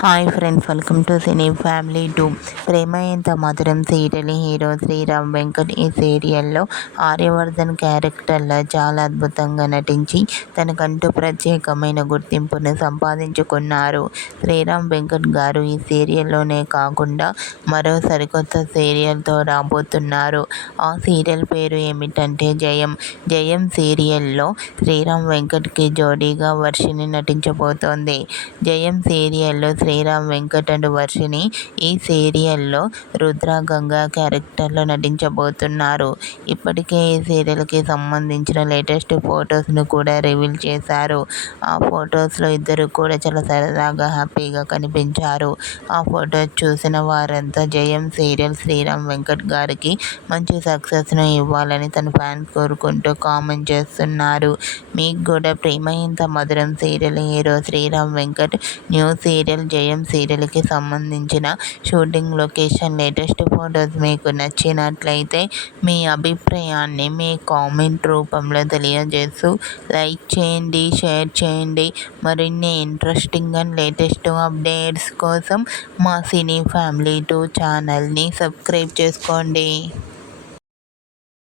Hi friends, welcome to cine family 2. ప్రేమ ఎంత మధురం serial hero Sriram Venkat ఈ సీరియల్లో ఆర్యవర్ధన్ క్యారెక్టర్లో చాలా అద్భుతంగా నటించి తనకంటూ ప్రత్యేకమైన గుర్తింపును సంపాదించుకున్నారు. శ్రీరామ్ వెంకట్ గారు ఈ సీరియల్లోనే కాకుండా మరో సరికొత్త సీరియల్తో రాబోతున్నారు. ఆ సీరియల్ పేరు ఏమిటంటే జయం. జయం సీరియల్లో శ్రీరామ్ వెంకట్కి జోడీగా వర్షిణి నటించబోతోంది. జయం సీరియల్లో శ్రీరామ్ వెంకట్ అండ్ వర్షిణి ఈ సీరియల్లో రుద్ర గంగా క్యారెక్టర్లో నటించబోతున్నారు. ఇప్పటికే ఈ సీరియల్కి సంబంధించిన లేటెస్ట్ ఫొటోస్ను కూడా రివీల్ చేశారు. ఆ ఫొటోస్లో ఇద్దరు కూడా చాలా సరదాగా హ్యాపీగా కనిపించారు. ఆ ఫొటోస్ చూసిన వారంతా జయం సీరియల్ శ్రీరామ్ వెంకట్ గారికి మంచి సక్సెస్ను ఇవ్వాలని తన ఫ్యాన్స్ కోరుకుంటూ కామెంట్ చేస్తున్నారు. మీకు కూడా Prema Intha Madhuram serial hero Sriram Venkat new serial Jayam సీరియల్కి సంబంధించిన షూటింగ్ లొకేషన్ లేటెస్ట్ ఫొటోస్ మీకు నచ్చినట్లయితే మీ అభిప్రాయాన్ని మీ కామెంట్ రూపంలో తెలియజేస్తూ లైక్ చేయండి, షేర్ చేయండి. మరిన్ని ఇంట్రెస్టింగ్ అండ్ లేటెస్ట్ అప్డేట్స్ కోసం మా సినీ ఫ్యామిలీ 2 ఛానల్ని సబ్స్క్రైబ్ చేసుకోండి.